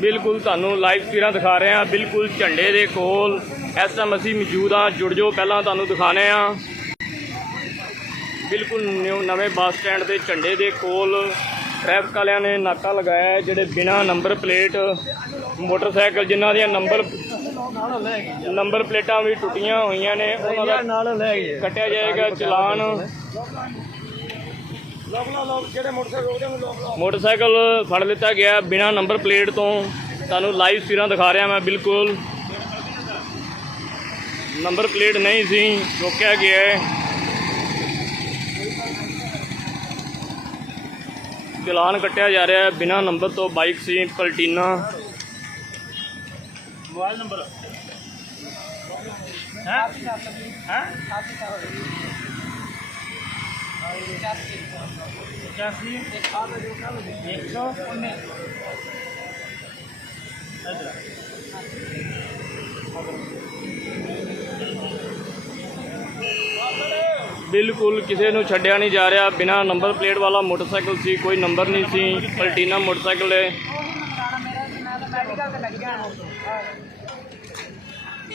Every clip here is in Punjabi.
ਬਿਲਕੁਲ ਤੁਹਾਨੂੰ ਲਾਈਵ ਤਸਵੀਰਾਂ ਦਿਖਾ ਰਹੇ ਹਾਂ। ਬਿਲਕੁਲ ਝੰਡੇ ਦੇ ਕੋਲ ਇਸ ਟਾਈਮ ਅਸੀਂ ਮੌਜੂਦ ਹਾਂ ਜੁੜ ਜਾਓ ਪਹਿਲਾਂ ਤੁਹਾਨੂੰ ਦਿਖਾਣੇ ਆ ਬਿਲਕੁਲ ਨਵੇਂ ਬੱਸ ਸਟੈਂਡ ਦੇ ਝੰਡੇ ਦੇ ਕੋਲ ਟ੍ਰੈਫਿਕ ਵਾਲਿਆਂ ਨੇ ਨਾਕਾ ਲਗਾਇਆ ਜਿਹੜੇ ਬਿਨਾ ਨੰਬਰ ਪਲੇਟ ਮੋਟਰਸਾਈਕਲ ਜਿਨ੍ਹਾਂ ਦੀਆਂ ਨੰਬਰ ਨੰਬਰ ਪਲੇਟਾਂ ਵੀ ਟੁੱਟੀਆਂ ਹੋਈਆਂ ਨੇ ਉਹਨਾਂ ਦਾ ਕੱਟਿਆ ਜਾਏਗਾ ਚਲਾਨ। ਲੋਕ ਲੋਕ ਜਿਹੜੇ ਮੋਟਰਸਾਈਕਲ ਰੋਕਦੇ ਨੇ ਲੋਕ ਮੋਟਰਸਾਈਕਲ ਫੜ ਲਿੱਤਾ ਗਿਆ ਬਿਨਾ ਨੰਬਰ ਪਲੇਟ ਤੋਂ। ਤੁਹਾਨੂੰ ਲਾਈਵ ਤਸਵੀਰਾਂ ਦਿਖਾ ਰਿਹਾ ਮੈਂ ਬਿਲਕੁਲ। ਨੰਬਰ ਪਲੇਟ ਨਹੀਂ ਸੀ ਰੋਕਿਆ ਗਿਆ ਹੈ। ਚਲਾਨ ਕੱਟਿਆ ਜਾ ਰਿਹਾ ਹੈ ਬਿਨਾ ਨੰਬਰ ਤੋਂ ਬਾਈਕ ਸੀ ਪਲਟੀਨਾ। Mobile number. ਹੈ? ਹੈ? 85 119 ਬਿਲਕੁਲ ਕਿਸੇ ਨੂੰ ਛੱਡਿਆ ਨਹੀਂ ਜਾ ਰਿਹਾ ਬਿਨਾ ਨੰਬਰ ਪਲੇਟ ਵਾਲਾ ਮੋਟਰਸਾਈਕਲ ਸੀ ਕੋਈ ਨੰਬਰ ਨਹੀਂ ਸੀ ਪਲਟੀਨਾ ਮੋਟਰਸਾਈਕਲ ਹੈ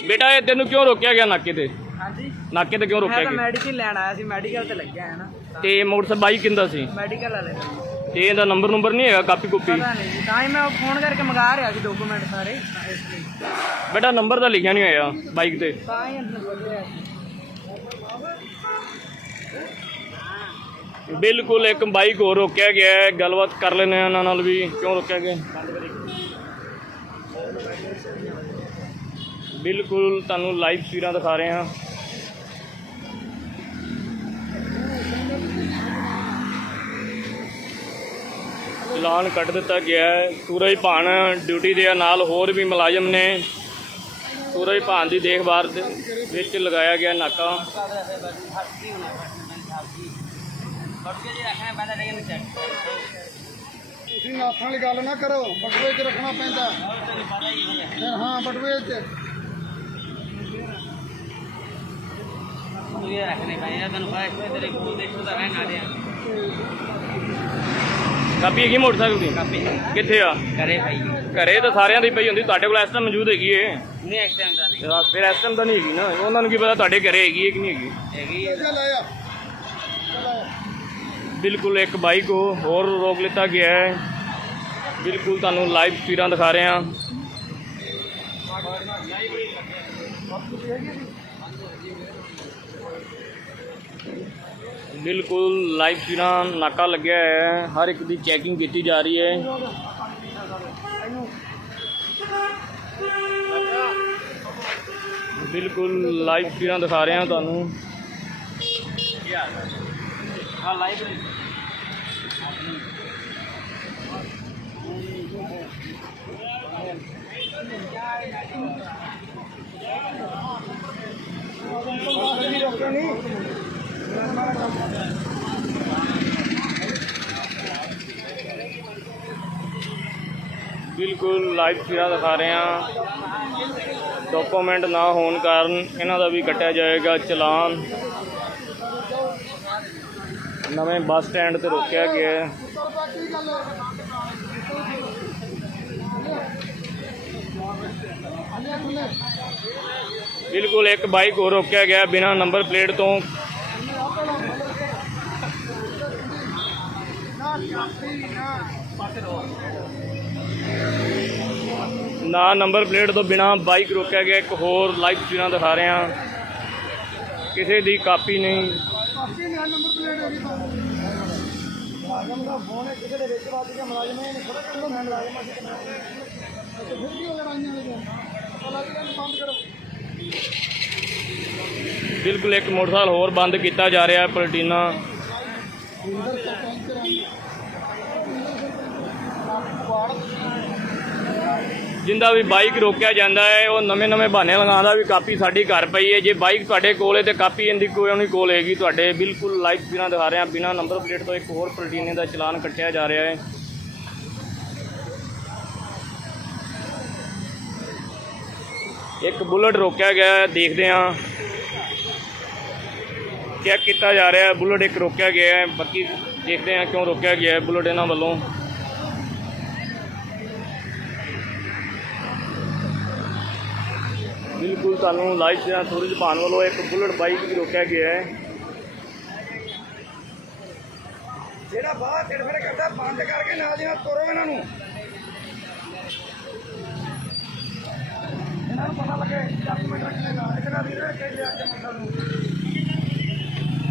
ਬੇਟਾ ਇਹ ਤੈਨੂੰ ਕਿਉਂ ਰੋਕਿਆ ਗਿਆ ਨਾਕੇ ਤੇ ਹਾਂਜੀ ਨਾਕੇ ਤੇ ਕਿਉਂ ਮੈਂ ਰੋਕਿਆ ਤਾਂ ਗਿਆ ਮੈਡੀਸਿਨ ਲੈਣ ਆਇਆ ਸੀ ਮੈਡੀਕਲ ਤੇ ਲੱਗਿਆ ਹੈ ਨਾ ਤੇ ਮੋਟਰਸਾਈਕਲ ਬਾਈਕ ਕਿੰਦਾ ਸੀ? ਮੈਡੀਕਲ ਵਾਲੇ ਦਾ। ਤੇ ਇਹਦਾ ਨੰਬਰ ਨੰਬਰ ਨਹੀਂ ਹੈਗਾ ਕਾਪੀ ਕੁਪੀ? ਪਤਾ ਨਹੀਂ ਜੀ, ਤਾਂ ਹੀ ਮੈਂ ਫੋਨ ਕਰਕੇ ਮੰਗਾ ਰਿਹਾ ਸੀ ਡਾਕੂਮੈਂਟ ਸਾਰੇ। ਤਾਂ ਇਸ ਲਈ ਬੇਟਾ ਨੰਬਰ ਤਾਂ ਲਿਖਿਆ ਨਹੀਂ ਹੋਇਆ ਬਾਈਕ ਤੇ। ਤਾਂ ਹੀ ਅੰਦਰ ਬੋਲ ਰਿਹਾ ਸੀ। ਬਿਲਕੁਲ ਇੱਕ ਬਾਈਕ ਹੋਰ ਰੋਕਿਆ ਗਿਆ ਹੈ ਗੱਲਬਾਤ ਕਰ ਲੈਂਦੇ ਹਾਂ ਉਹਨਾਂ ਨਾਲ ਵੀ ਕਿਉਂ ਰੋਕਿਆ ਗਿਆ? ਬਿਲਕੁਲ ਤੁਹਾਨੂੰ ਲਾਈਵ ਤਸਵੀਰਾਂ ਦਿਖਾ ਰਹੇ ਹਾਂ। ਚਲਾਨ ਕੱਟ ਦਿੱਤਾ ਗਿਆ ਹੈ। ਸੂਰਜ ਭਾਨ ਡਿਊਟੀ ਦੇ ਨਾਲ ਹੋਰ ਵੀ ਮੁਲਾਜ਼ਮ ਨੇ। ਸੂਰਜ ਭਾਨ ਦੀ ਦੇਖਭਾਲ ਦੇ ਵਿੱਚ ਲਗਾਇਆ ਗਿਆ ਨਾਕਾ। ਤੁਸੀਂ ਨਾਥਾਂ ਵਾਲੀ ਗੱਲ ਨਾ ਕਰੋ ਬਟੂਏ 'ਚ ਰੱਖਣਾ ਪੈਂਦਾ। ਫਿਰ ਹਾਂ ਬਟੂਏ 'ਚ। ਕਾਪੀ ਹੈਗੀ ਮੋਟਰਸਾਈਕਲ ਦੀ? ਕਾਪੀ ਕਿੱਥੇ ਆ? ਕਰੇ ਭਾਈ ਘਰੇ ਤਾਂ ਸਾਰਿਆਂ ਦੀ ਪਈ ਹੁੰਦੀ ਤੁਹਾਡੇ ਕੋਲ ਇਸ ਟਾਈਮ ਮੌਜੂਦ ਹੈਗੀ ਏ ਨਹੀਂ ਐਕਸੀਡੈਂਟ ਦਾ ਨਹੀਂ। ਫਿਰ ਇਸ ਟਾਈਮ ਤਾਂ ਨਹੀਂ ਹੈਗੀ ਨਾ। ਉਹਨਾਂ ਨੂੰ ਕੀ ਪਤਾ ਤੁਹਾਡੇ ਘਰੇ ਹੈਗੀ ਹੈ ਕਿ ਨਹੀਂ ਹੈਗੀ? ਹੈਗੀ ਬਿਲਕੁਲ ਇੱਕ ਬਾਈਕ ਹੋਰ ਰੋਕ ਲਿੱਤਾ ਗਿਆ ਹੈ। ਬਿਲਕੁਲ ਤੁਹਾਨੂੰ ਲਾਈਵ ਤਸਵੀਰਾਂ ਦਿਖਾ ਰਹੇ। ਹਾਂ ਬਿਲਕੁਲ ਲਾਈਵ ਤਸਵੀਰਾਂ ਨਾਕਾ ਲੱਗਿਆ ਹੈ। ਹਰ ਇੱਕ ਦੀ ਚੈਕਿੰਗ ਕੀਤੀ ਜਾ ਰਹੀ ਹੈ। ਬਿਲਕੁਲ ਲਾਈਵ ਤਸਵੀਰਾਂ ਦਿਖਾ ਰਹੇ ਹਾਂ ਤੁਹਾਨੂੰ। ਹਾਂ ਲਾਈਵ ਬਿਲਕੁਲ ਲਾਈਵ ਤਸਵੀਰਾਂ ਦਿਖਾ ਰਹੇ ਹਾਂ। ਡਾਕੂਮੈਂਟ ਨਾ ਹੋਣ ਕਾਰਨ ਇਹਨਾਂ ਦਾ ਵੀ ਕੱਟਿਆ ਜਾਏਗਾ ਚਲਾਨ। ਨਵੇਂ ਬੱਸ ਸਟੈਂਡ ਤੇ ਰੋਕਿਆ ਗਿਆ ਹੈ। ਬਿਲਕੁਲ ਇੱਕ ਬਾਈਕ ਹੋਰ ਰੋਕਿਆ ਗਿਆ ਬਿਨਾ ਨੰਬਰ ਪਲੇਟ ਤੋਂ। ਨਾ ਨੰਬਰ ਪਲੇਟ ਤੋਂ ਬਿਨਾ ਬਾਈਕ ਰੋਕਿਆ ਗਿਆ, ਇੱਕ ਹੋਰ ਲਾਈਵ ਤਸਵੀਰਾਂ ਦਿਖਾ ਰਹੇ ਹਾਂ। ਕਿਸੇ ਦੀ ਕਾਪੀ ਨਹੀਂ। ਕਾਪੀ ਨੇ ਨੰਬਰ ਪਲੇਟ ਹੈਗੀ ਤਾਂ ਮੁਲਾਜ਼ਮ ਦਾ ਫੋਨ ਹੈ ਕਿਸੇ ਦੇ ਵਿੱਚ ਵੱਜ ਗਿਆ ਮੁਲਾਜ਼ਮ ਨੇ ਖੜਾ ਕਰ ਮੈਂ ਮੁਲਾਜ਼ਮ ਅਸੀਂ ਤੇ ਫਿਰ ਕੀ ਹੋ ਲੜਾਈਆਂ ਲੱਗੀਆਂ ਪਤਾ ਲੱਗ ਬੰਦ ਕਰੋ ਬਿਲਕੁਲ ਇੱਕ ਮੋਟਰਸਾਈਕਲ ਹੋਰ ਬੰਦ ਕੀਤਾ ਜਾ ਰਿਹਾ ਹੈ, ਪਲਟੀਨਾ। ਜਿੰਦਾ ਵੀ ਬਾਈਕ ਰੋਕਿਆ ਜਾਂਦਾ ਹੈ, ਉਹ ਨਵੇਂ ਨਵੇਂ ਬਹਾਨੇ ਲਗਾਉਂਦਾ ਵੀ ਕਾਪੀ ਸਾਡੀ ਘਰ ਪਈ ਹੈ। ਜੇ ਬਾਈਕ ਤੁਹਾਡੇ ਕੋਲ ਹੈ ਤੇ ਕਾਪੀ ਇਹਦੀ ਕੋਈ ਨਹੀਂ ਕੋਲ ਹੈਗੀ ਤੁਹਾਡੇ। ਬਿਲਕੁਲ ਲਾਈਵ ਬਿਨਾਂ ਦਿਖਾ ਰਹੇ ਹਾਂ ਬਿਨਾਂ ਨੰਬਰ ਪਲੇਟ ਤੋਂ ਇੱਕ ਹੋਰ ਪਲਟੀਨੇ ਦਾ ਚਲਾਨ ਕੱਟਿਆ ਜਾ ਰਿਹਾ ਹੈ। ਇੱਕ ਬੁਲਟ ਰੋਕਿਆ ਗਿਆ ਦੇਖਦੇ ਹਾਂ। ਚੈੱਕ ਕੀਤਾ ਜਾ ਰਿਹਾ ਹੈ, ਬੁਲਟ ਇੱਕ ਰੋਕਿਆ ਗਿਆ ਹੈ, ਬਾਕੀ ਦੇਖਦੇ ਹਾਂ ਕਿਉਂ ਰੋਕਿਆ ਗਿਆ ਹੈ ਬੁਲਟ ਇਹਨਾਂ ਵੱਲੋਂ। ਬਿਲਕੁਲ ਤੁਹਾਨੂੰ ਲਾਈਵ ਜਿਹੜਾ ਸੂਰਜ ਭਾਨ ਵੱਲੋਂ ਇੱਕ ਬੁਲਟ ਬਾਈਕ ਵੀ ਰੋਕਿਆ ਗਿਆ ਹੈ। ਜਿਹੜਾ ਬਾਹਰ ਚੜਫੜ ਕਰਦਾ, ਬੰਦ ਕਰਕੇ ਨਾਲ ਦੀ ਨਾਲ ਤੋਰੋ ਇਹਨਾਂ ਨੂੰ। ਇਹਨਾਂ ਨੂੰ ਪਤਾ ਲੱਗੇ ਡਾਕੂਮੈਂਟ ਰੱਖਣੇ ਨਾਲ ਇਹਨਾਂ ਵੀਰੇ ਕਿ ਜੇ ਅੱਜ ਮੰਗਲ ਨੂੰ।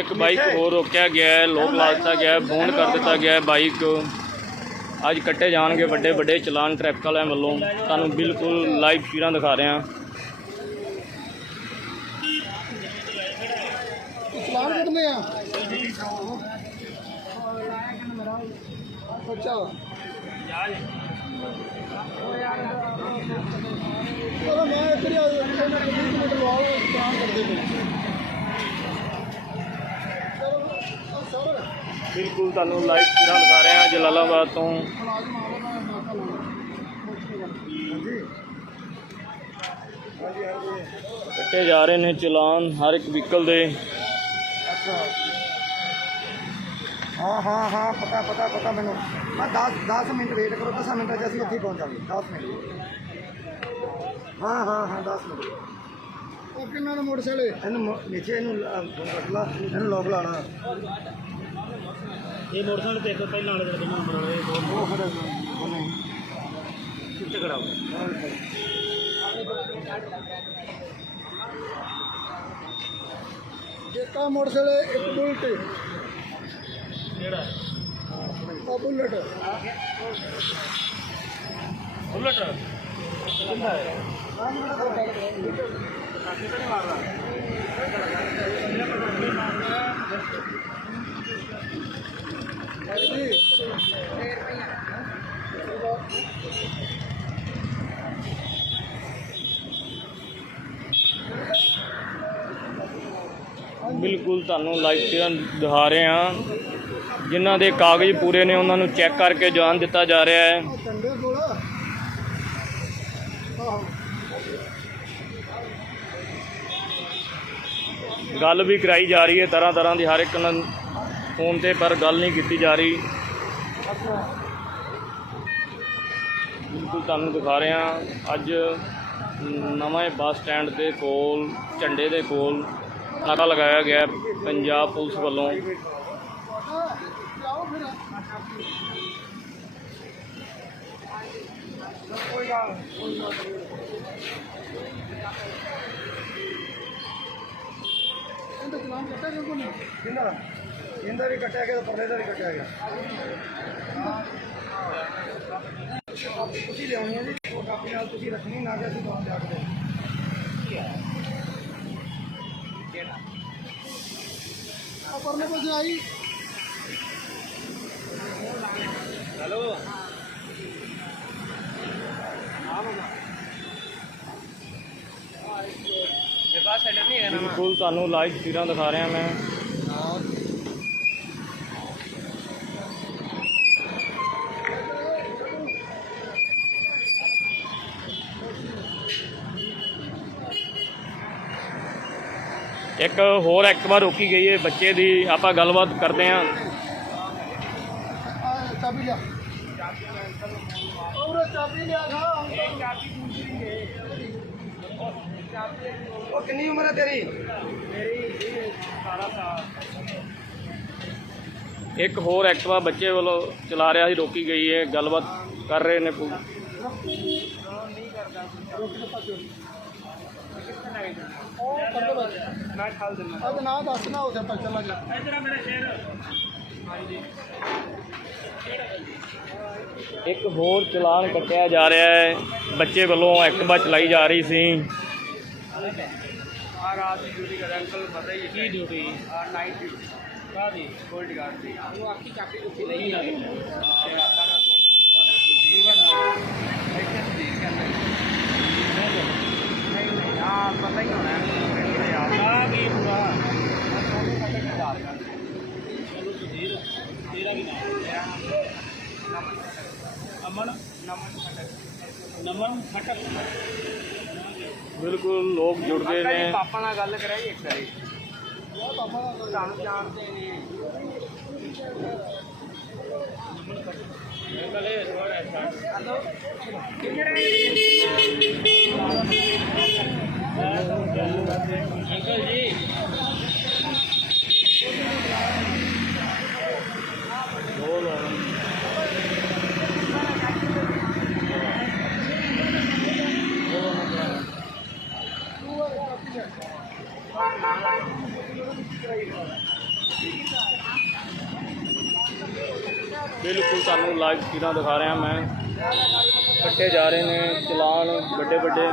ਇੱਕ ਬਾਈਕ ਹੋਰ ਰੋਕਿਆ ਗਿਆ ਹੈ, ਲੋਕ ਲਾ ਦਿੱਤਾ ਗਿਆ ਹੈ ਫੋਨ ਕਰ ਦਿੱਤਾ ਗਿਆ ਹੈ ਬਾਈਕ ਅੱਜ ਕੱਟੇ ਜਾਣਗੇ ਵੱਡੇ ਵੱਡੇ ਚਲਾਨ ਟ੍ਰੈਫਿਕ ਵਾਲਿਆਂ ਵੱਲੋਂ। ਤੁਹਾਨੂੰ ਬਿਲਕੁਲ ਲਾਈਵ ਤਸਵੀਰਾਂ ਦਿਖਾ ਰਹੇ। ਹਾਂ ਚਲਾਨ ਕੱਢਨੇ ਆ? ਅੱਛਾ। ਚਲੋ ਮੈਂ ਇੱਧਰ ਆ ਜਾਂਦਾ ਮੈਂ 20 ਮਿੰਟ ਲਵਾਓ ਕਰਦੇ ਪਏ ਬਿਲਕੁਲ ਤੁਹਾਨੂੰ ਲਾਈਵ ਤਸਵੀਰਾਂ ਦਿਖਾ ਰਹੇ ਹਾਂ ਜਲਾਲਾਬਾਦ ਤੋਂ। ਕੱਟੇ ਜਾ ਰਹੇ ਨੇ ਚਲਾਨ ਹਰ ਇੱਕ ਵਹੀਕਲ ਦੇ। ਹਾਂ ਹਾਂ ਹਾਂ, ਪਤਾ ਪਤਾ ਪਤਾ ਮੈਨੂੰ। ਮੈਂ 10 10 ਮਿੰਟ ਵੇਟ ਕਰੋ 10 ਮਿੰਟਾਂ 'ਚ ਅਸੀਂ ਇੱਥੇ ਹੀ ਪਹੁੰਚ ਜਾਵਾਂਗੇ। 10 ਮਿੰਟ। ਹਾਂ ਹਾਂ ਹਾਂ 10 ਮਿੰਟ। ਉਹ ਕਿੰਨਾ ਦਾ ਮੋਟਰਸਾਈਕਲ ਇਹਨੂੰ ਮੋ- ਨੀਚੇ ਇਹਨੂੰ ਰੱਖ ਲਾ ਇਹਨੂੰ ਲੋਕ ਲਾਣਾ ਇਹ ਮੋਟਰਸਾਈਕਲ ਤੇ ਪਹਿਲਾਂ ਵਾਲੇ ਜਿਹੜੇ ਨੰਬਰ ਵਾਲੇ ਉਹ ਫਿਰ ਉਹ ਨਹੀਂ। ਕਿੱਥੇ ਕਰਾਓ। ਇੱਕ ਆ ਮੋਟਰਸਾਈਕਲ ਇੱਕ ਬੁਲਟ। ਕਿਹੜਾ? ਆ ਬੁਲਟ। ਬੁਲਟ। ਜੀ ਬਿਲਕੁਲ ਤੁਹਾਨੂੰ ਲਾਈਵ ਤਸਵੀਰਾਂ ਦਿਖਾ ਰਹੇ ਹਾਂ। ਜਿਨ੍ਹਾਂ ਦੇ ਕਾਗਜ਼ ਪੂਰੇ ਨੇ, ਉਹਨਾਂ ਨੂੰ ਚੈੱਕ ਕਰਕੇ ਜਾਣ ਦਿੱਤਾ ਜਾ ਰਿਹਾ ਹੈ ਆ ਝੰਡੇ ਕੋਲ ਆਹੋ ਗੱਲ ਵੀ ਕਰਾਈ ਜਾ ਰਹੀ ਹੈ, ਤਰ੍ਹਾਂ ਤਰ੍ਹਾਂ ਦੀ ਹਰ ਇੱਕ ਨਾਲ ਫੋਨ ਤੇ, ਪਰ ਗੱਲ ਨਹੀਂ ਕੀਤੀ ਜਾ ਰਹੀ। ਬਿਲਕੁਲ ਤੁਹਾਨੂੰ ਦਿਖਾ ਰਹੇ ਹਾਂ, ਅੱਜ ਨਵੇਂ ਬੱਸ ਸਟੈਂਡ ਦੇ ਕੋਲ, ਝੰਡੇ ਦੇ ਕੋਲ ਨਾਕਾ ਲਗਾਇਆ ਗਿਆ ਪੰਜਾਬ ਪੁਲਿਸ ਵੱਲੋਂ। ਕੋਈ ਗੱਲ ਗੱਲ ਇਹਦਾ ਵੀ ਕੱਟਿਆ ਗਿਆ ਤੇ ਪਰਲੇ ਦਾ ਵੀ ਕੱਟਿਆ ਗਿਆ। ਤੁਸੀਂ ਲਿਆਉਣੀ ਹੈ ਜੀ ਉਹ ਕਾਪੀ ਨਾਲ ਤੁਸੀਂ ਰੱਖਣੀ ਨਾ ਕਿ ਅਸੀਂ ਬਾਹਰ ਜਾ ਕੇ ਪਾਸੇ ਆਈ। ਬਿਲਕੁਲ ਤੁਹਾਨੂੰ ਲਾਈਵ ਤਸਵੀਰਾਂ ਦਿਖਾ ਰਿਹਾ ਮੈਂ। ਇੱਕ ਹੋਰ ਐਕਟਿਵਾ ਰੋਕੀ ਗਈ ਹੈ ਬੱਚੇ ਦੀ ਆਪਾਂ ਗੱਲਬਾਤ ਕਰਦੇ ਹਾਂ ਚਾਬੀ ਲਿਆ ਚਾਬੀ ਲਿਆ। ਖਾ ਉਹ ਕਿੰਨੀ ਉਮਰ ਹੈ ਤੇਰੀ? ਇੱਕ ਹੋਰ ਐਕਟਿਵਾ ਬੱਚੇ ਵੱਲੋਂ ਚਲਾ ਰਿਹਾ ਸੀ ਰੋਕੀ ਗਈ ਹੈ ਗੱਲਬਾਤ ਕਰ ਰਹੇ ਨੇ ਪੂ- ਉਹ ਪਰਲੇ ਪਾਸੇ ਮੈਂ ਖਾਲ ਦਿੰਦਾ ਅਬ ਨਾ ਦੱਸ ਨਾ ਉਥੇ ਪਰ ਚੱਲਾ ਜਾ ਇੱਕ ਹੋਰ ਚਲਾਨ ਕੱਟਿਆ ਜਾ ਰਿਹਾ ਹੈ ਬੱਚੇ ਵੱਲੋਂ ਐਕਟਿਵਾ ਚਲਾਈ ਜਾ ਰਹੀ ਸੀ। ਆ ਰਾਤ ਦੀ ਡਿਊਟੀ ਕਰ ਅੰਕਲ ਪਤਾ ਹੀ ਕੀ ਡਿਊਟੀ ਆ ਨਾਈਟ ਡਿਊਟੀ ਕਾਦੀ ਗੋਲਡ ਗਾਰਡ ਦੀ। ਉਹ ਆਖੀ ਕਾਪੀ ਉੱਥੇ ਨਹੀਂ ਲੱਗ ਤੇ ਆਪਾਂ ਨਾ ਜੀਵਨ ਇੱਥੇ ਠੀਕ ਹੈ ਨਹੀਂ ਨਹੀਂ ਆ ਪਤਾ ਹੀ ਹੋਣਾ। ਹੈ ਯਾਰ ਆ। ਕੀ ਪੂਰਾ? ਤੁਹਾਨੂੰ ਪਤਾ ਨਹੀਂ ਯਾਰ ਚਲੋ ਸੁਧੀਰ ਤੇਰਾ ਕੀ ਨਾਮ? ਅਮਨ ਨਮਨ ਖਟਕ। ਨਮਨ ਖਟਕ। ਬਿਲਕੁਲ ਲੋਕ ਜੁੜ ਗਏ ਨੇ। ਪਾਪਾ ਨਾਲ ਗੱਲ ਕਰਾਈ ਇੱਕ ਵਾਰੀ। ਤੁਹਾਨੂੰ ਜਾਣਦੇ ਨੇ। ਹਲੋ? ਅੰਕਲ ਜੀ। ਬਿਲਕੁਲ ਤੁਹਾਨੂੰ ਲਾਈਵ ਤਸਵੀਰਾਂ ਦਿਖਾ ਰਿਹਾ ਮੈਂ ਕੱਟੇ ਜਾ ਰਹੇ ਨੇ ਚਲਾਨ ਵੱਡੇ ਵੱਡੇ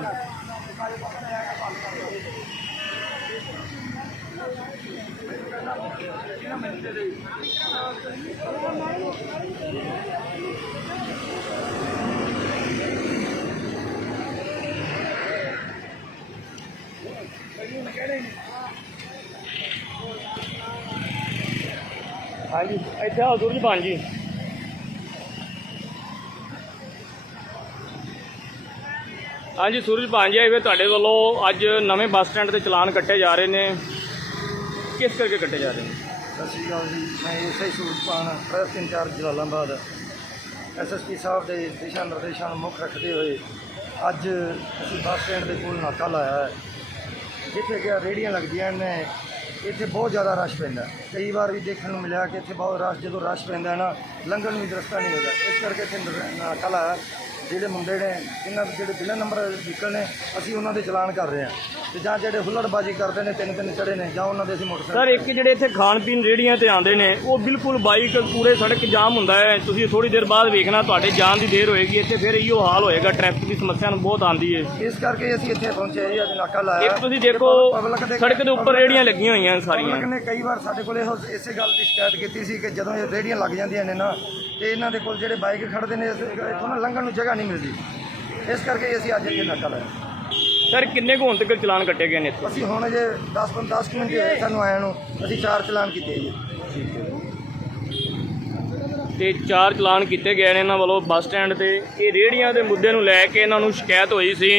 ਹਾਂਜੀ ਇੱਥੇ ਆਓ ਸੂਰਜ ਭਾਨ ਜੀ ਹਾਂਜੀ ਸੂਰਜ ਭਾਨ ਜੀ ਇਹ ਤੁਹਾਡੇ ਵੱਲੋਂ ਅੱਜ ਨਵੇਂ ਬੱਸ ਸਟੈਂਡ ਤੇ ਚਲਾਨ ਕੱਟੇ ਜਾ ਰਹੇ ਨੇ। ਕਿਸ ਕਰਕੇ ਕੱਟੇ ਜਾ ਰਹੇ ਨੇ? ਸਤਿ ਸ਼੍ਰੀ ਅਕਾਲ ਜੀ। ਮੈਂ ਇਸੇ Surajpan press incharge Jalalabad. SSP ਸਾਹਿਬ ਦੇ ਦਿਸ਼ਾ ਨਿਰਦੇਸ਼ਾਂ ਨੂੰ ਮੁੱਖ ਰੱਖਦੇ ਹੋਏ ਅੱਜ ਅਸੀਂ ਬੱਸ ਸਟੈਂਡ ਦੇ ਕੋਲ ਨਾਕਾ ਲਾਇਆ ਹੈ। ਜਿੱਥੇ ਕਿ ਰੇੜੀਆਂ ਲੱਗਦੀਆਂ ਨੇ, ਇੱਥੇ ਬਹੁਤ ਜ਼ਿਆਦਾ ਰਸ਼ ਪੈਂਦਾ ਕਈ ਵਾਰ ਵੀ ਦੇਖਣ ਨੂੰ ਮਿਲਿਆ ਕਿ ਇੱਥੇ ਬਹੁਤ ਰਸ਼, ਜਦੋਂ ਰਸ਼ ਪੈਂਦਾ ਨਾ, ਲੰਘਣ ਨੂੰ ਵੀ ਰਸਤਾ ਨਹੀਂ ਹੁੰਦਾ ਇਸ ਕਰਕੇ ਇੱਥੇ ਨ- ਨਾਕਾ ਲਾਇਆ ਜਿਹੜੇ ਮੁੰਡੇ ਨੇ ਇਹਨਾਂ ਦੇ ਜਿਹੜੇ ਬਿਨਾਂ ਨੰਬਰ ਵਹੀਕਲ ਨੇ ਅਸੀਂ ਉਹਨਾਂ ਦੇ ਚਲਾਨ ਕਰ ਰਹੇ ਹਾਂ। ਤੇ ਜਾਂ ਜਿਹੜੇ ਹੁੱਲੜਬਾਜ਼ੀ ਕਰਦੇ ਨੇ ਤਿੰਨ ਤਿੰਨ ਚੜੇ ਨੇ ਜਾਂ ਉਹਨਾਂ ਦੇ ਅਸੀਂ ਮੋਟਰਸਾਈਕਲ ਸਰ ਇੱਕ ਜਿਹੜੇ ਇੱਥੇ ਖਾਣ ਪੀਣ ਰੇੜੀਆਂ ਤੇ ਆਉਂਦੇ ਨੇ ਉਹ ਬਿਲਕੁਲ ਬਾਈਕ ਪੂਰੇ ਸੜਕ ਜਾਮ ਹੁੰਦਾ ਹੈ। ਤੁਸੀਂ ਥੋੜੀ ਦੇਰ ਬਾਅਦ ਵੇਖਣਾ ਤੁਹਾਡੇ ਜਾਣ ਦੀ ਦੇਰ ਹੋਏਗੀ। ਇੱਥੇ ਫਿਰ ਇਹੋ ਹਾਲ ਹੋਏਗਾ ਟ੍ਰੈਫਿਕ ਦੀ ਸਮੱਸਿਆ ਨੂੰ ਬਹੁਤ ਆਉਂਦੀ ਹੈ। ਇਸ ਕਰਕੇ ਅਸੀਂ ਇੱਥੇ ਪਹੁੰਚੇ ਜੀ ਅੱਜ ਨਾਕਾ ਲਾਇਆ। ਇੱਕ ਤੁਸੀਂ ਦੇਖੋ ਪਬਲਿਕ ਸੜਕ ਦੇ ਉੱਪਰ ਰੇੜੀਆਂ ਲੱਗੀਆਂ ਹੋਈਆਂ ਪਬਲਿਕ ਸਾਰੀਆਂ। ਨੇ ਕਈ ਵਾਰ ਸਾਡੇ ਕੋਲ ਇਹੋ ਇਸੇ ਗੱਲ ਦੀ ਸ਼ਿਕਾਇਤ ਕੀਤੀ ਸੀ ਕਿ ਜਦੋਂ ਇਹ ਰੇੜੀਆਂ ਲੱਗ ਜਾਂਦੀਆਂ ਨੇ ਨਾ ਤੇ ਇਹਨਾਂ ਦੇ ਕੋਲ ਜਿਹੜੇ ਬਾਈਕ ਖੜਦੇ ਨੇ ਇੱਥੋਂ ਨਾ ਲੰਘਣ ਨੂੰ ਜਗ੍ਹਾ ਨਹੀਂ ਮਿਲਦੀ। ਇਸ ਕਰਕੇ ਅਸੀਂ ਅੱਜ ਇੱਥੇ ਨਾਕਾ ਲਾਇਆ। ਸਰ ਕਿੰਨੇ ਕੁ ਹੁਣ ਤੱਕ ਚਲਾਨ ਕੱਟੇ ਗਏ ਨੇ ਇੱਥੇ? ਅਸੀਂ ਹੁਣ ਜੇ 10 10 ਮਿੰਟ ਹੀ ਹੋਏ ਸਾਨੂੰ ਆਇਆ ਨੂੰ। ਅਸੀਂ ਚਾਰ ਚਲਾਨ ਕੀਤੇ ਜੀ। ਤੇ ਚਾਰ ਚਲਾਨ ਕੀਤੇ ਗਏ ਨੇ ਇਹਨਾਂ ਵੱਲੋਂ ਬੱਸ ਸਟੈਂਡ ਤੇ। ਇਹ ਰੇੜੀਆਂ ਦੇ ਮੁੱਦੇ ਨੂੰ ਲੈ ਕੇ ਇਹਨਾਂ ਨੂੰ ਸ਼ਿਕਾਇਤ ਹੋਈ ਸੀ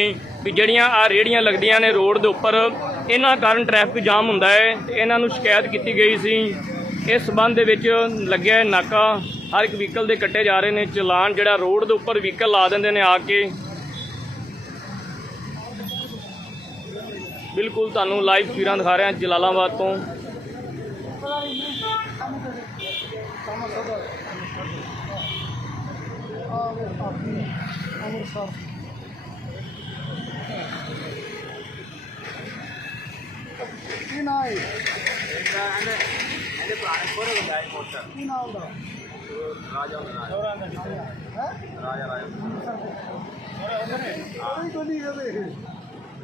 ਵੀ ਜਿਹੜੀਆਂ ਆ ਰੇੜੀਆਂ ਲੱਗਦੀਆਂ ਨੇ ਰੋਡ ਦੇ ਉੱਪਰ ਇਹਨਾਂ ਕਾਰਨ ਟ੍ਰੈਫਿਕ ਜਾਮ ਹੁੰਦਾ ਹੈ ਤੇ ਇਹਨਾਂ ਨੂੰ ਸ਼ਿਕਾਇਤ ਕੀਤੀ ਗਈ ਸੀ। ਇਸ ਸਬੰਧ ਦੇ ਵਿੱਚ ਲੱਗਿਆ ਹੈ ਨਾਕਾ। ਹਰ ਇੱਕ ਵਹੀਕਲ ਦੇ ਕੱਟੇ ਜਾ ਰਹੇ ਨੇ, ਚਲਾਨ ਜਿਹੜਾ ਰੋਡ ਦੇ ਉੱਪਰ ਵਹੀਕਲ ਲਾ ਦਿੰਦੇ ਨੇ ਆ ਕੇ। ਬਿਲਕੁਲ ਤੁਹਾਨੂੰ ਲਾਈਵ ਤਸਵੀਰਾਂ ਦਿਖਾ ਰਿਹਾ ਜਲਾਲਾਬਾਦ ਤੋਂ। ਕੀ ਨਾ ਹੈ? ਇਹਨੇ ਇਹਨੇ ਪੁਰਾਣੇ ਮੋਟਰ ਕੀ ਨਾ ਹੁੰਦਾ ਰਾਜਾ ਦਾ ਹੈ ਰਾਜਾ ਰਾਜਾ। ਕੋਈ ਕੋਈ ਨਹੀਂ ਇਹਦੇ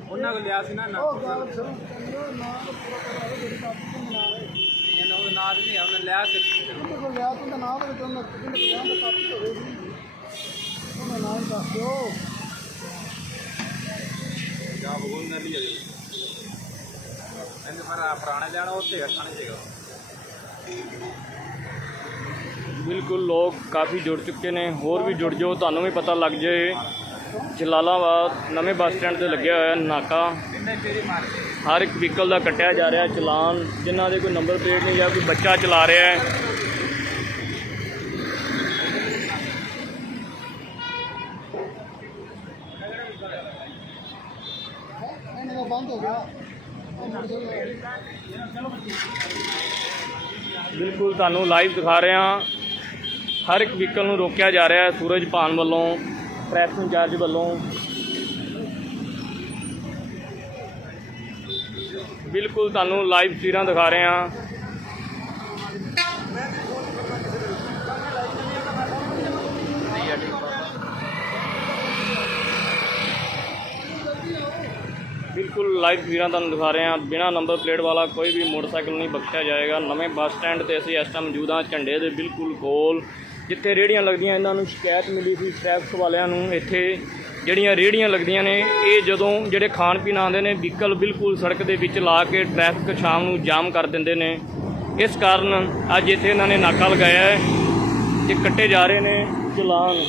ਉਹਨਾਂ ਕੋਲ ਲਿਆ ਸੀ ਨਾ ਨਾ। ਉਹ ਗੱਲ ਸ਼ੁਰੂ ਕਰਿਓ ਨਾ ਪੂਰਾ ਕਰਾ ਜਿਹੜੀ ਕਾਪੀ ਤੋਂ ਬਣਾ ਰਹੇ ਇਹਨਾਂ ਉਹ ਨਾਦ ਨਹੀਂ ਉਹਨੇ ਲਿਆ ਕਿ ਉਹਦੇ ਕੋਲ ਲਿਆ ਤਾਂ ਨਾਮ ਦੇ ਵਿੱਚ ਉਹਨਾਂ ਕਿੰਨੇ ਬਿਆਨ ਦਾ ਕਾਪੀ ਹੋਵੇਗੀ ਉਹਨਾਂ ਨਾਮ ਦੱਸ ਦਿਓ। ਜਾ ਬਗੋਲ ਨਰ ਲਈ ਜੀ। ਇਹਨੇ ਪਰ ਪੁਰਾਣੇ ਲੈਣਾ ਉੱਥੇ ਰੱਖਣਾ ਚਾਹੀਦਾ ਬਿਲਕੁਲ ਲੋਕ ਕਾਫੀ ਜੁੜ ਚੁੱਕੇ ਨੇ, ਹੋਰ ਵੀ ਜੁੜ ਜਾਓ, ਤੁਹਾਨੂੰ ਵੀ ਪਤਾ ਲੱਗ ਜਾਏ। ਜਲਾਲਾਬਾਦ ਨਵੇਂ ਬੱਸ ਸਟੈਂਡ ਤੇ ਲੱਗਿਆ ਹੋਇਆ ਨਾਕਾ। ਹਰ ਇੱਕ ਵਹੀਕਲ ਦਾ ਕੱਟਿਆ ਜਾ ਰਿਹਾ, ਚਲਾਨ, ਜਿਨ੍ਹਾਂ ਦੇ ਕੋਈ ਨੰਬਰ ਪਲੇਟ ਨਹੀਂ ਜਾਂ ਕੋਈ ਬੱਚਾ ਚਲਾ ਰਿਹਾ ਹੈ। ਬੰਦ ਹੋ ਗਿਆ ਬਿਲਕੁਲ ਤੁਹਾਨੂੰ ਲਾਈਵ ਦਿਖਾ ਰਹੇ। ਹਾਂ ਹਰ ਇੱਕ ਵਹੀਕਲ ਨੂੰ ਰੋਕਿਆ ਜਾ ਰਿਹਾ ਹੈ। ਸੂਰਜ ਭਾਨ ਵੱਲੋਂ, ਟ੍ਰੈਫਿਕ ਇੰਚਾਰਜ ਵੱਲੋਂ। ਬਿਲਕੁਲ ਤੁਹਾਨੂੰ ਲਾਈਵ ਤਸਵੀਰਾਂ ਦਿਖਾ ਰਹੇ ਹਾਂ। ਬਿਲਕੁਲ ਬਿਲਕੁਲ ਲਾਈਵ ਤਸਵੀਰਾਂ ਤੁਹਾਨੂੰ ਦਿਖਾ ਰਹੇ ਹਾਂ। ਬਿਨਾ ਨੰਬਰ ਪਲੇਟ ਵਾਲਾ ਕੋਈ ਵੀ ਮੋਟਰਸਾਈਕਲ ਨਹੀਂ ਬਖਸ਼ਿਆ ਜਾਏਗਾ। ਨਵੇਂ ਬੱਸ ਸਟੈਂਡ ਤੇ ਅਸੀਂ ਇਸ ਟਾਈਮ ਮੌਜੂਦ ਹਾਂ। ਝੰਡੇ ਦੇ ਬਿਲਕੁਲ ਕੋਲ ਜਿੱਥੇ ਰੇਹੜੀਆਂ ਲੱਗਦੀਆਂ, ਇਹਨਾਂ ਨੂੰ ਸ਼ਿਕਾਇਤ ਮਿਲੀ ਸੀ ਟ੍ਰੈਫਿਕ ਵਾਲਿਆਂ ਨੂੰ ਇੱਥੇ। ਜਿਹੜੀਆਂ ਰੇਹੜੀਆਂ ਲੱਗਦੀਆਂ ਨੇ, ਇਹ ਜਦੋਂ ਜਿਹੜੇ ਖਾਣ ਪੀਣ ਆਉਂਦੇ ਨੇ, ਵਹੀਕਲ ਬਿਲਕੁਲ ਸੜਕ ਦੇ ਵਿੱਚ ਲਾ ਕੇ ਟ੍ਰੈਫਿਕ ਸ਼ਾਮ ਨੂੰ ਜਾਮ ਕਰ ਦਿੰਦੇ ਨੇ। ਇਸ ਕਾਰਨ ਅੱਜ ਇੱਥੇ ਇਹਨਾਂ ਨੇ ਨਾਕਾ ਲਗਾਇਆ ਹੈ ਤੇ ਕੱਟੇ ਜਾ ਰਹੇ ਨੇ ਚਲਾਨ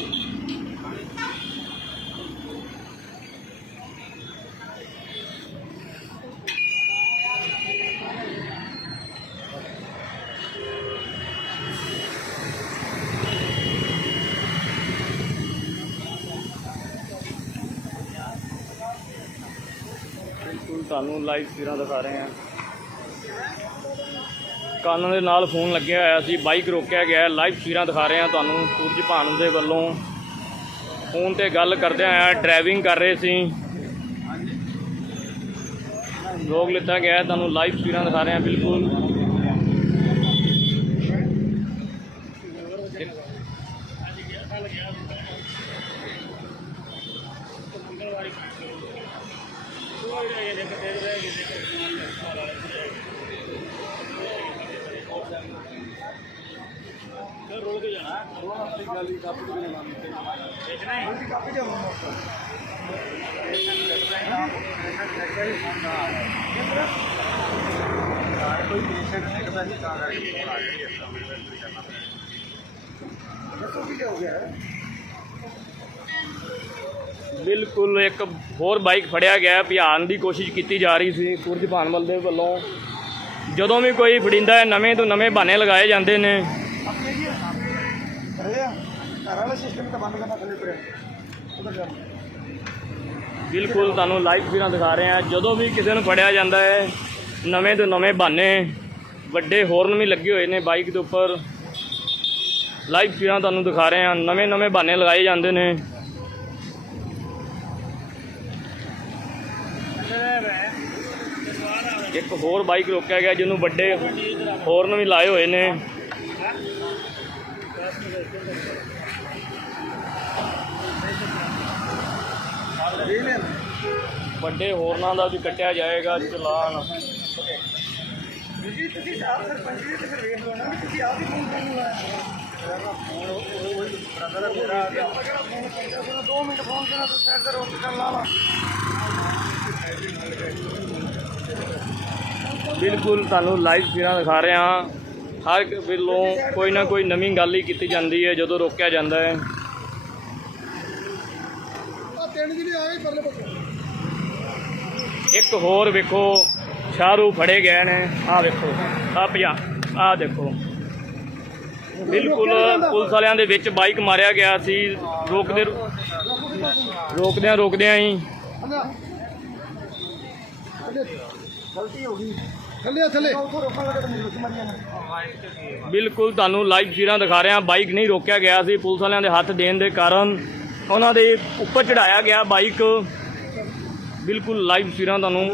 ਬਿਲਕੁਲ ਤੁਹਾਨੂੰ ਲਾਈਵ ਤਸਵੀਰਾਂ ਦਿਖਾ ਰਹੇ ਹਾਂ। ਕੰਨ ਦੇ ਨਾਲ ਫੋਨ ਲੱਗਿਆ ਹੋਇਆ ਸੀ ਬਾਈਕ ਰੋਕਿਆ ਗਿਆ ਲਾਈਵ ਤਸਵੀਰਾਂ ਦਿਖਾ ਰਹੇ ਹਾਂ ਤੁਹਾਨੂੰ। ਸੂਰਜ ਭਾਨ ਦੇ ਵੱਲੋਂ ਫੋਨ ਤੇ ਗੱਲ ਕਰਦਿਆਂ ਆ ਡਰਾਈਵਿੰਗ ਕਰ ਰਹੇ ਸੀ। ਰੋਕ ਲਿੱਤਾ ਗਿਆ ਤੁਹਾਨੂੰ ਲਾਈਵ ਤਸਵੀਰਾਂ ਦਿਖਾ ਰਹੇ ਹਾਂ, ਬਿਲਕੁਲ। ਕੋਈ ਪੇਸ਼ੈਂਟ ਨਿਕਲਦਾ ਸੀ ਤਾਂ ਕਰਕੇ ਕੋਲ ਆ ਗਈ ਇਸ ਤਰ੍ਹਾਂ ਐਂਟਰੀ ਕਰਨਾ ਪਿਆ ਦੱਸੋ ਕੀ ਹੋ ਗਿਆ ਹੈ ਬਿਲਕੁਲ ਇੱਕ ਹੋਰ ਬਾਈਕ ਫੜਿਆ ਗਿਆ ਭਿਆਨ ਦੀ ਕੋਸ਼ਿਸ਼ ਕੀਤੀ ਜਾ ਰਹੀ ਸੀ ਸੂਰਜ ਭਾਨਵਲ ਦੇ ਵੱਲੋਂ। ਜਦੋਂ ਵੀ ਕੋਈ ਫੜਿੰਦਾ ਨਵੇਂ ਤੋਂ ਨਵੇਂ ਬਹਾਨੇ ਲਗਾਏ ਜਾਂਦੇ ਨੇ। ਆਪਣੇ ਜੀ ਘਰ ਵਾਲਾ ਸਿਸਟਮ ਤਾਂ ਬੰਦ ਕਰਨਾ ਥੱਲੇ ਪਿਆ ਉਧਰ ਜਾ। ਬਿਲਕੁਲ ਤੁਹਾਨੂੰ ਲਾਈਵ ਤਸਵੀਰਾਂ ਦਿਖਾ ਰਹੇ ਹਾਂ। ਜਦੋਂ ਵੀ ਕਿਸੇ ਨੂੰ ਫੜਿਆ ਜਾਂਦਾ ਹੈ, ਨਵੇਂ ਤੋਂ ਨਵੇਂ ਬਹਾਨੇ, ਵੱਡੇ ਹੌਰਨ ਵੀ ਲੱਗੇ ਹੋਏ ਨੇ ਬਾਈਕ ਦੇ ਉੱਪਰ। ਲਾਈਵ ਤਸਵੀਰਾਂ ਤੁਹਾਨੂੰ ਦਿਖਾ ਰਹੇ ਹਾਂ। ਨਵੇਂ ਨਵੇਂ ਬਹਾਨੇ ਲਗਾਏ ਜਾਂਦੇ ਨੇ। ਇੱਕ ਹੋਰ ਬਾਈਕ ਰੋਕਿਆ ਗਿਆ ਜਿਹਨੂੰ ਵੱਡੇ ਹੌਰਨ ਵੀ ਲਾਏ ਹੋਏ ਨੇ। ਵੱਡੇ ਹੌਰਨਾਂ ਦਾ ਵੀ ਕੱਟਿਆ ਜਾਏਗਾ ਚਲਾਨ। ਜੀ ਤੁਸੀਂ ਆਪ ਸਰਪੰਚ ਜੀ ਤੇ ਫਿਰ ਵੇਖ ਲਓ ਨਾ ਵੀ ਤੁਸੀਂ ਆਪ ਹੀ ਫੋਨ ਕਰਨੂੰ ਹੈ ਬ੍ਰਦਰ ਮੇਰਾ ਆ ਗਿਆ 2 ਮਿੰਟ ਫੋਨ ਕਰਨਾ ਤੂੰ ਸਾਈਡ ਤੇ ਰੋਕ ਕੇ ਲਾ ਲਾ। ਬਿਲਕੁਲ ਤੁਹਾਨੂੰ ਲਾਈਵ ਤਸਵੀਰਾਂ ਦਿਖਾ ਰਹੇ। ਹਾਂ ਹਰ ਇੱਕ ਵੱਲੋਂ ਕੋਈ ਨਾ ਕੋਈ ਨਵੀਂ ਗੱਲ ਹੀ ਕੀਤੀ ਜਾਂਦੀ ਹੈ ਜਦੋਂ ਰੋਕਿਆ ਜਾਂਦਾ ਹੈ। ਇੱਕ ਹੋਰ ਵੇਖੋ ਸ਼ਾਹਰੂ ਫੜੇ ਗਏ ਨੇ। ਆਹ ਵੇਖੋ ਆਹ ਪਿਆ ਆਹ ਦੇਖੋ। ਬਿਲਕੁਲ ਪੁਲਿਸ ਵਾਲਿਆਂ ਦੇ ਵਿੱਚ ਬਾਈਕ ਮਾਰਿਆ ਗਿਆ ਸੀ। ਰੋਕਦੇ ਰੋਕਦਿਆਂ ਰੋਕਦਿਆਂ ਹੀ। ਗਲਤੀ ਹੋ ਗਈ। ਥੱਲੇ ਥੱਲੇ। ਬਿਲਕੁਲ ਤੁਹਾਨੂੰ ਲਾਈਵ ਤਸਵੀਰਾਂ ਦਿਖਾ ਰਹੇ ਹਾਂ ਬਾਈਕ ਨਹੀਂ ਰੋਕਿਆ ਗਿਆ ਸੀ, ਪੁਲਿਸ ਵਾਲਿਆਂ ਦੇ ਹੱਥ ਦੇਣ ਦੇ ਕਾਰਨ ਉਹਨਾਂ ਦੇ ਉੱਪਰ ਚੜਾਇਆ ਗਿਆ ਬਾਈਕ। ਬਿਲਕੁਲ ਲਾਈਵ ਤਸਵੀਰਾਂ ਤੁਹਾਨੂੰ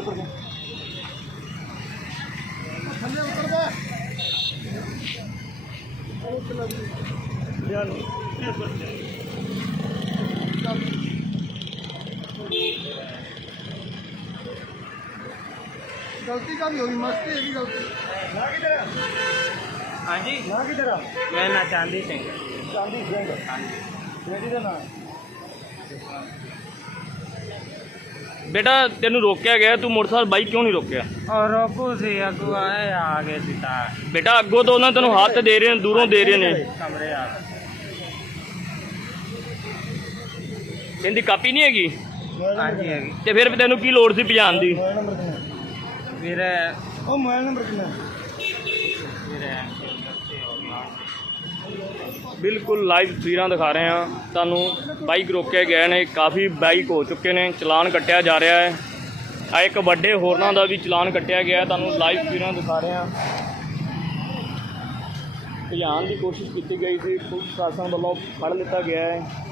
ਥੱਲੇ ਗਲਤੀ ਕਾ ਵੀ ਹੋਈ ਮਸਤੀ ਹੈਗੀ ਗਲਤੀ। ਨਾ ਕਿਧਰ ਆ ਹਾਂਜੀ। ਨਾ ਕਿਧਰ ਆ? ਮੈਂ ਨਾ ਚਾਂਦੀ ਸਿੰਘ। ਚਾਂਦੀ ਸਿੰਘ। ਬੇਟੀ ਦਾ ਨਾਮ? ਬੇਟਾ ਤੈਨੂੰ ਰੋਕਿਆ ਗਿਆ ਤੂੰ ਮੋਟਰਸਾਈਕਲ ਬਾਈਕ ਕਿਉਂ ਨਹੀਂ ਰੋਕਿਆ? ਔਰ ਰੋਕੂ ਸੀ ਅਗੂ ਆਏ ਆ ਗਏ ਸੀ ਤਾਂ। ਬੇਟਾ ਅੱਗੋਂ ਤੋਂ ਉਹਨਾਂ ਤੈਨੂੰ ਹੱਥ ਦੇ ਰਹੇ ਨੇ ਦੂਰੋਂ ਦੇ ਰਹੇ ਨੇ। ਕਮਰੇ ਆ ਇਹਦੀ ਕਾਪੀ ਨਹੀਂ ਹੈਗੀ? ਹਾਂਜੀ ਹੈਗੀ। ਤੇ ਫਿਰ ਵੀ ਤੈਨੂੰ ਕੀ ਲੋੜ ਸੀ ਭਜਾਣ ਦੀ? ਮੋਬਾਈਲ ਨੰਬਰ ਕਿੰਨਾ ਵੀਰੇ ਉਹ ਮੋਬਾਈਲ ਨੰਬਰ ਕਿੰਨਾ ਬਿਲਕੁਲ ਲਾਈਵ ਤਸਵੀਰਾਂ ਦਿਖਾ ਰਹੇ ਹਾਂ। ਤੁਹਾਨੂੰ ਬਾਈਕ ਰੋਕੇ ਗਏ ਨੇ। ਕਾਫੀ ਬਾਈਕ ਹੋ ਚੁੱਕੇ ਨੇ। ਚਲਾਨ ਕੱਟਿਆ ਜਾ ਰਿਹਾ ਹੈ। ਆ ਇੱਕ ਵੱਡੇ ਹੋਰਨਾਂ ਦਾ ਵੀ ਚਲਾਨ ਕੱਟਿਆ ਗਿਆ ਤੁਹਾਨੂੰ ਲਾਈਵ ਤਸਵੀਰਾਂ ਦਿਖਾ ਰਹੇ ਹਾਂ। ਭਜਾਣ ਦੀ ਕੋਸ਼ਿਸ਼ ਕੀਤੀ ਗਈ ਸੀ। ਪੁਲਿਸ ਪ੍ਰਸ਼ਾਸਨ ਵੱਲੋਂ ਫੜ ਲਿੱਤਾ ਗਿਆ ਹੈ।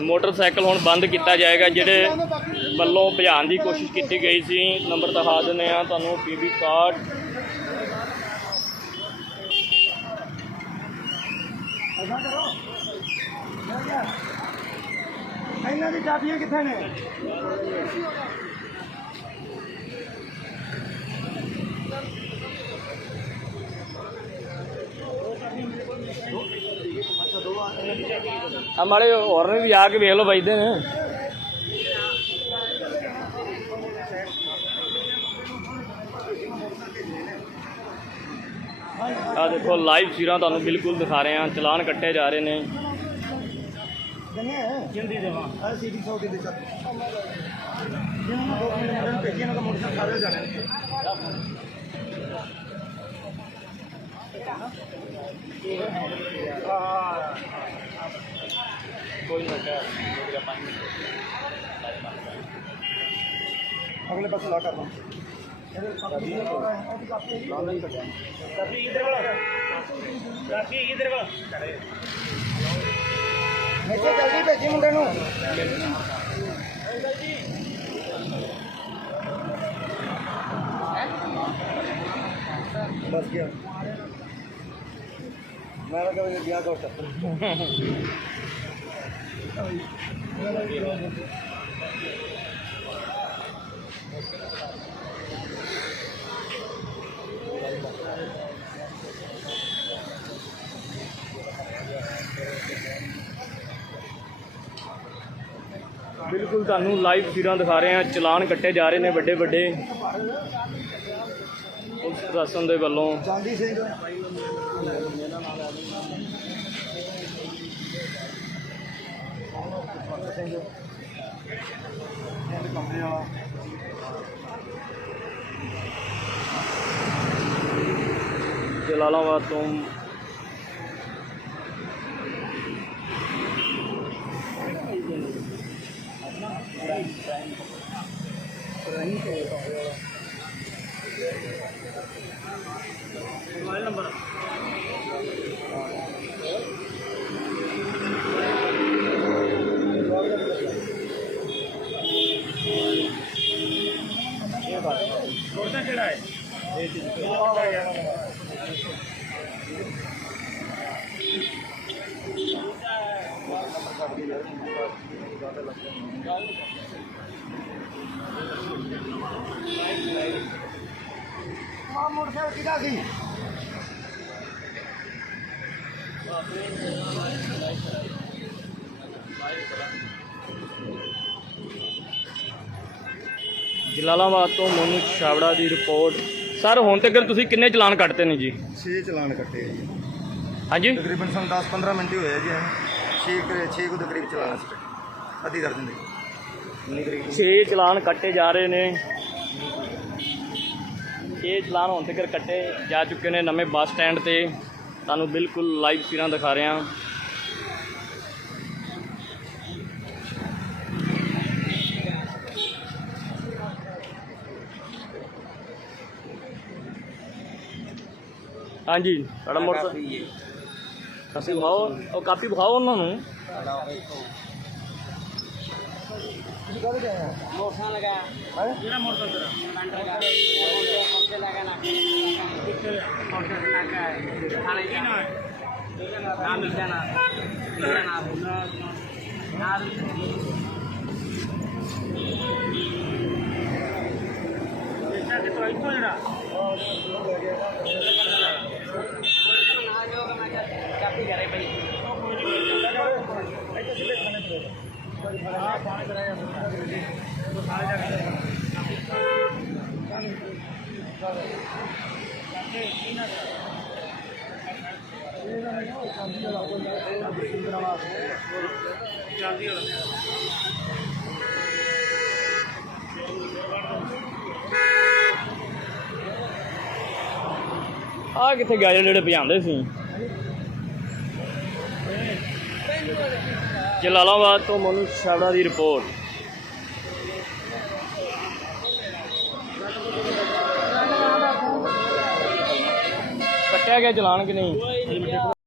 ਮੋਟਰਸਾਈਕਲ ਹੁਣ ਬੰਦ ਕੀਤਾ ਜਾਏਗਾ, ਜਿਹੜੇ ਵੱਲੋਂ ਭਜਾਣ ਦੀ ਕੋਸ਼ਿਸ਼ ਕੀਤੀ ਗਈ ਸੀ। ਨੰਬਰ ਦਿਖਾ ਦਿੰਦੇ ਆ ਤੁਹਾਨੂੰ ਪੀਬੀ 61 ਇਹਨਾਂ ਦੀ ਚਾਬੀਆਂ ਕਿੱਥੇ ਨੇ? ਆ ਮਾੜੇ ਹੋਰ ਵੀ ਆ ਕੇ ਵੇਖ ਲਓ ਵੱਜਦੇ ਨੇ ਆ ਦੇਖੋ ਲਾਈਵ ਸੀਰਾਂ ਤੁਹਾਨੂੰ ਬਿਲਕੁਲ ਦਿਖਾ ਰਹੇ ਹਾਂ ਚਲਾਨ ਕੱਟੇ ਜਾ ਰਹੇ ਨੇ ਜਿੰਦੀ ਦੇਵਾ ਆ ਸੀਡੀ 100 ਦੇ ਸਰ ਜਿਹਨਾਂ ਨੂੰ ਮੋਟਰਸਾਈਕਲ ਸਾਰੇ ਜਾਣੇ ਨੇ। ਅਗਲੇ ਪਾਸੇ ਲਾ ਕਰ ਦੋ ਇਹਦੇ ਇਧਰ ਵਾਲਾ। ਕਾਪੀ ਇਧਰ ਵਾਲਾ। ਨੀਚੇ ਜਲਦੀ ਭੇਜੀ ਮੁੰਡੇ ਨੂੰ। ਬਸ ਗਿਆ। ਮੈਂ ਲਗਾ ਵੀ ਗਿਆ ਬਿਲਕੁਲ ਤੁਹਾਨੂੰ ਲਾਈਵ ਤਸਵੀਰਾਂ ਦਿਖਾ ਰਹੇ ਹਾਂ। ਚਲਾਨ ਕੱਟੇ ਜਾ ਰਹੇ ਨੇ ਵੱਡੇ ਵੱਡੇ ਪੁਲਿਸ ਪ੍ਰਸ਼ਾਸਨ ਦੇ ਵੱਲੋਂ। ਚਾਂਦੀ ਸਿੰਘ ਸਿੰਘ ਇਹ ਕੰਪਨੀ ਵਾਲਾ ਜਲਾਲਾਬਾਦ ਤੋਂ ਆ ਮੋਟਰਸਾਈਕਲ ਕਿਹਦਾ ਸੀ? ਜਲਾਲਾਬਾਦ ਤੋਂ ਮੋਨੂ ਛਾਵੜਾ ਦੀ ਰਿਪੋਰਟ। ਸਰ ਹੁਣ ਤੱਕ ਤੁਸੀਂ ਕਿੰਨੇ ਚਲਾਨ ਕੱਟਤੇ ਨੇ ਜੀ? 6 ਚਲਾਨ ਕੱਟੇ ਆ ਜੀ। ਹਾਂਜੀ? ਤਕਰੀਬਨ ਸਾਨੂੰ 10 15 ਮਿੰਟ ਹੀ ਹੋਏ ਆ ਜੀ 6 6 ਕੁ ਦੇ ਕਰੀਬ ਚਲਾਣਾ ਸੀ ਅੱਧੀ ਦਰਜਨ ਦੇ ਉਨੀ ਕਰੀਬ 6 ਚਲਾਨ ਕੱਟੇ ਜਾ ਰਹੇ ਨੇ। ਇਹ ਚਲਾਨ ਹੁਣ ਤੱਕ ਕੱਟੇ ਜਾ ਚੁੱਕੇ ਨੇ ਨਵੇਂ ਬੱਸ ਸਟੈਂਡ ਤੇ। ਤੁਹਾਨੂੰ ਬਿਲਕੁਲ ਲਾਈਵ ਸੀਰਾਂ ਦਿਖਾ ਰਹੇ। ਹਾਂ ਹਾਂਜੀ ਤੁਹਾਡਾ ਮੋਟਰਸਾਈਕਲ ਕਾਪੀ ਵਿਖਾਓ ਉਹ ਕਾਪੀ ਵਿਖਾਓ ਉਹਨਾਂ ਨੂੰ ਮੋਟਰਸਾਈਕਲ ਲਗਾਇਆ ਜਿਹੜਾ ਮੋਟਰਸਾਈਕਲ ਤੇਰਾ ਮੋਟਰਸਾਈਕਲ ਲਗਾਣਾ ਕਿੱਥੇ ਮੋਟਰਸਾਈਕਲ ਲਗਾਇਆ ਥਾਣੇ ਜਾਣਾ ਨਾਮ ਲਿਖਣਾ ਲਿਖਣਾ ਨਾਮ ਇੱਥੇ ਤੇ ਕੋਈ ਇੱਥੋਂ ਜਿਹੜਾ ਕਾਪੀ ਕਰੇ ਭਾਈ ਆ ਕਿੱਥੇ ਗਿਆ ਜਿਹੜੇ ਭਜਾਉਂਦੇ ਸੀ? ਜਲਾਲਾਬਾਦ ਤੋਂ ਮਨੂ ਛਾਵੜਾ ਦੀ ਰਿਪੋਰਟ। ਕੱਟਿਆ ਗਿਆ ਚਲਾਨ ਕਿ ਨਹੀਂ?